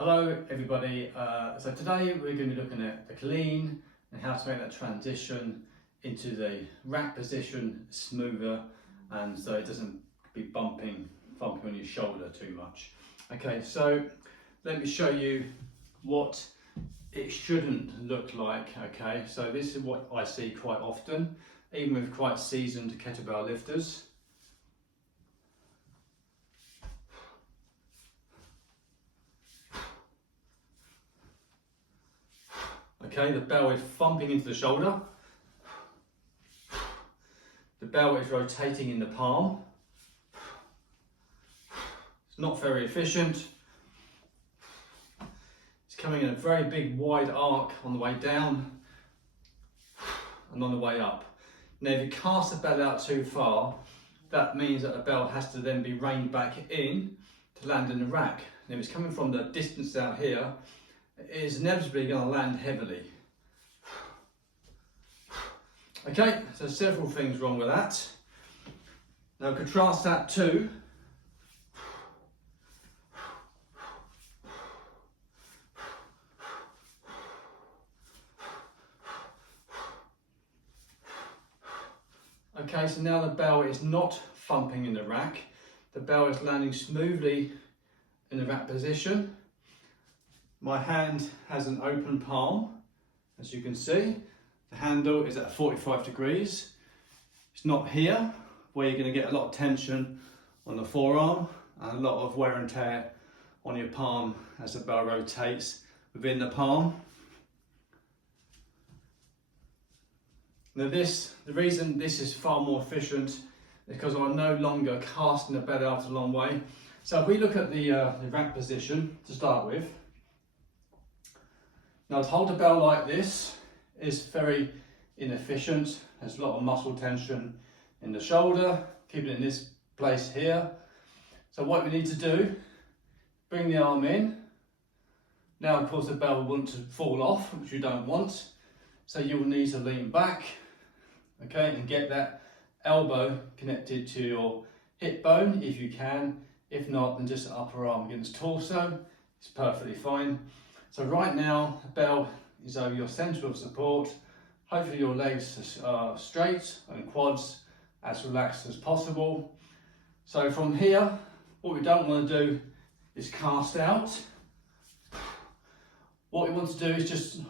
Hello everybody, so today we're going to be looking at the clean and how to make that transition into the rack position smoother and so it doesn't be bumping on your shoulder too much. Okay, so let me show you what it shouldn't look like. Okay, so this is what I see quite often, even with quite seasoned kettlebell lifters. Okay, the bell is thumping into the shoulder. The bell is rotating in the palm. It's not very efficient. It's coming in a very big wide arc on the way down and on the way up. Now if you cast the bell out too far, that means that the bell has to then be reined back in to land in the rack. And if it's coming from the distance out here, it is inevitably going to land heavily. Okay, so several things wrong with that. Now contrast that to okay, so now the bell is not thumping in the rack. The bell is landing smoothly in the rack position. My hand has an open palm, as you can see. The handle is at 45 degrees. It's not here, where you're going to get a lot of tension on the forearm and a lot of wear and tear on your palm as the bell rotates within the palm. Now the reason this is far more efficient is because I'm no longer casting the bell out a long way. So if we look at the rack position to start with, now to hold the bell like this is very inefficient. There's a lot of muscle tension in the shoulder, keeping it in this place here. So what we need to do, bring the arm in. Now of course the bell will want to fall off, which you don't want. So you will need to lean back, okay, and get that elbow connected to your hip bone if you can. If not, then just the upper arm against torso. It's perfectly fine. So right now, the bell is over your centre of support. Hopefully your legs are straight and quads as relaxed as possible. So from here, what we don't want to do is cast out. What we want to do is just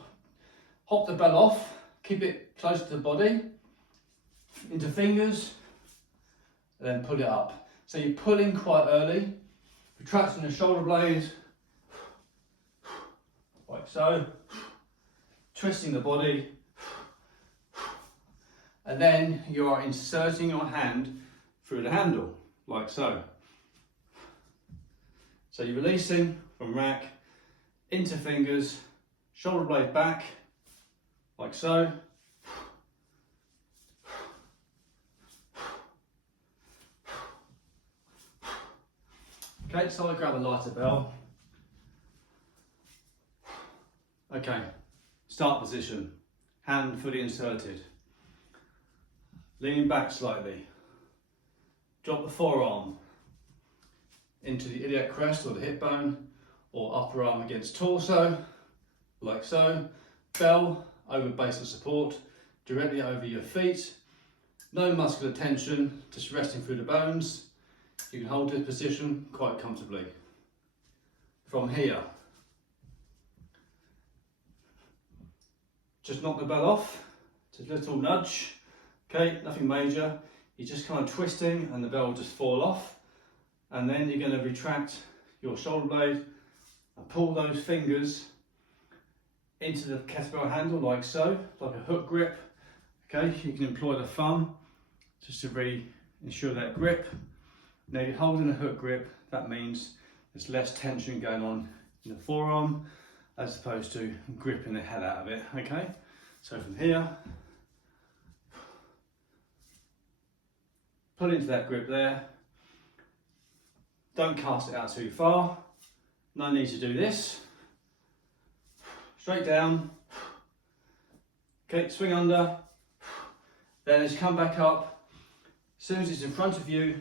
hop the bell off, keep it close to the body, into fingers, and then pull it up. So you're pulling quite early, retracting the shoulder blades, like so, twisting the body, and then you are inserting your hand through the handle, like so. So you're releasing from rack, into fingers, shoulder blade back, like so. Okay, so I grab a lighter bell. Okay, start position, hand fully inserted. Leaning back slightly. Drop the forearm into the iliac crest or the hip bone, or upper arm against torso, like so. Bell over base of support, directly over your feet. No muscular tension, just resting through the bones. You can hold this position quite comfortably. From here, just knock the bell off, just a little nudge, okay, nothing major. You're just kind of twisting and the bell will just fall off. And then you're going to retract your shoulder blade and pull those fingers into the kettlebell handle like so, like a hook grip. Okay, you can employ the thumb just to really ensure that grip. Now you're holding a hook grip, that means there's less tension going on in the forearm as opposed to gripping the hell out of it, okay? So from here, pull into that grip there. Don't cast it out too far. No need to do this. Straight down. Okay, swing under. Then as you come back up, as soon as it's in front of you,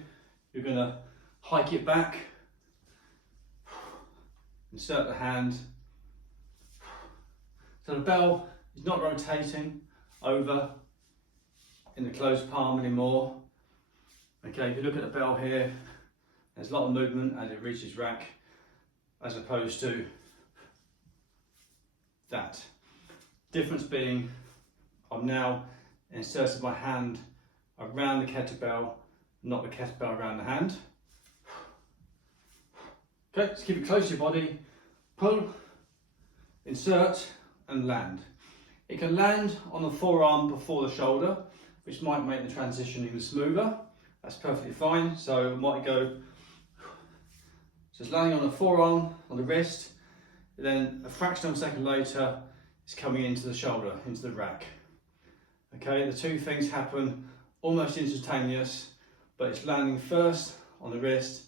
you're going to hike it back insert the hand. So the bell is not rotating over in the closed palm anymore. Okay, if you look at the bell here, there's a lot of movement as it reaches rack, as opposed to that. Difference being, I've now inserted my hand around the kettlebell, not the kettlebell around the hand. Okay, just keep it close to your body, pull, insert and land. It can land on the forearm before the shoulder, which might make the transition even smoother. That's perfectly fine. So it might go, so it's landing on the forearm, on the wrist, and then a fraction of a second later, it's coming into the shoulder, into the rack. Okay, the two things happen almost instantaneous, but it's landing first on the wrist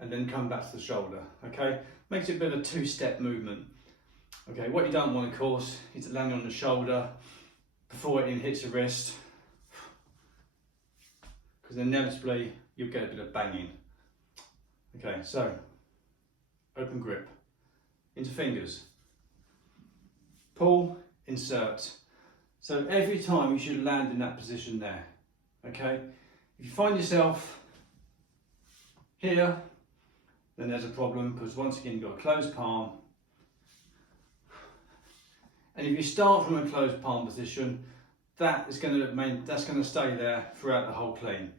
and then come back to the shoulder. Okay, makes it a bit of a two-step movement. Okay, what you don't want, of course, is to land on the shoulder before it even hits the wrist, because inevitably you'll get a bit of banging. Okay, so open grip into fingers, pull, insert. So every time you should land in that position there. Okay, if you find yourself here, then there's a problem, because once again you've got a closed palm. And if you start from a closed palm position, that's going to stay there throughout the whole clean.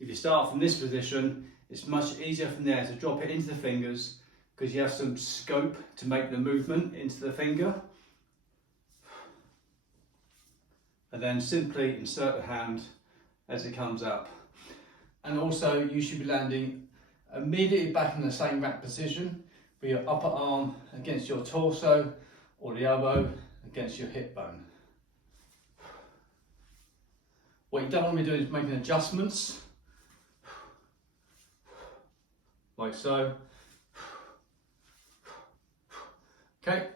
If you start from this position, it's much easier from there to drop it into the fingers, because you have some scope to make the movement into the finger. And then simply insert the hand as it comes up. And also you should be landing immediately back in the same rack position, with your upper arm against your torso or the elbow against your hip bone. What you don't want to be doing is making adjustments, like so. Okay,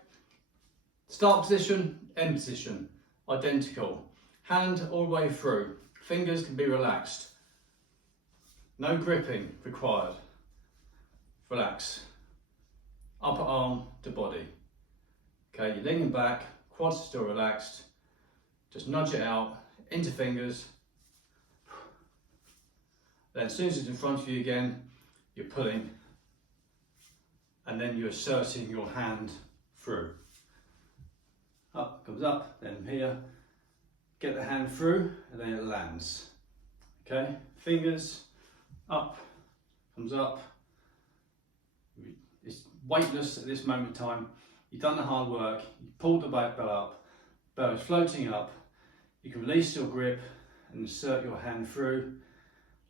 start position, end position, identical. Hand all the way through, fingers can be relaxed. No gripping required. Relax. Upper arm to body. Okay, you're leaning back, quads are still relaxed. Just nudge it out into fingers. Then as soon as it's in front of you again, you're pulling, and then you're inserting your hand through. Up, comes up, then here. Get the hand through, and then it lands. Okay, fingers up, comes up. It's weightless at this moment in time. You've done the hard work, you pulled the bell up, bell is floating up. You can release your grip and insert your hand through,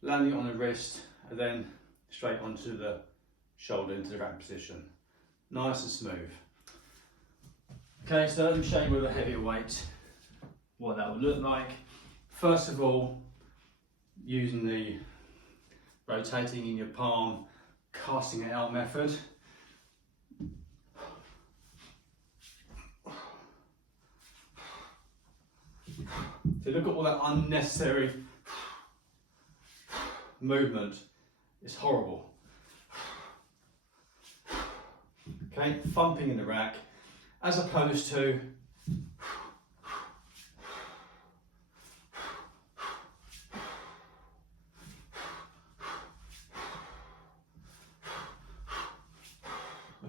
landing on the wrist, and then straight onto the shoulder into the rack position. Nice and smooth. Okay, so let me show you with a heavier weight what that would look like. First of all, using the rotating in your palm, casting it out method. So look at all that unnecessary movement. It's horrible. Okay, thumping in the rack, as opposed to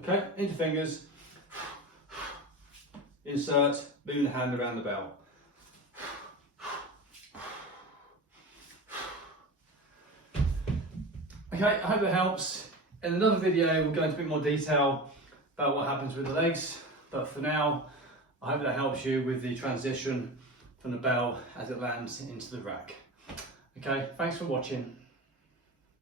okay, into fingers, insert, moving the hand around the bell. Okay, I hope that helps. In another video we'll go into a bit more detail about what happens with the legs, but for now I hope that helps you with the transition from the bell as it lands into the rack. Okay, thanks for watching.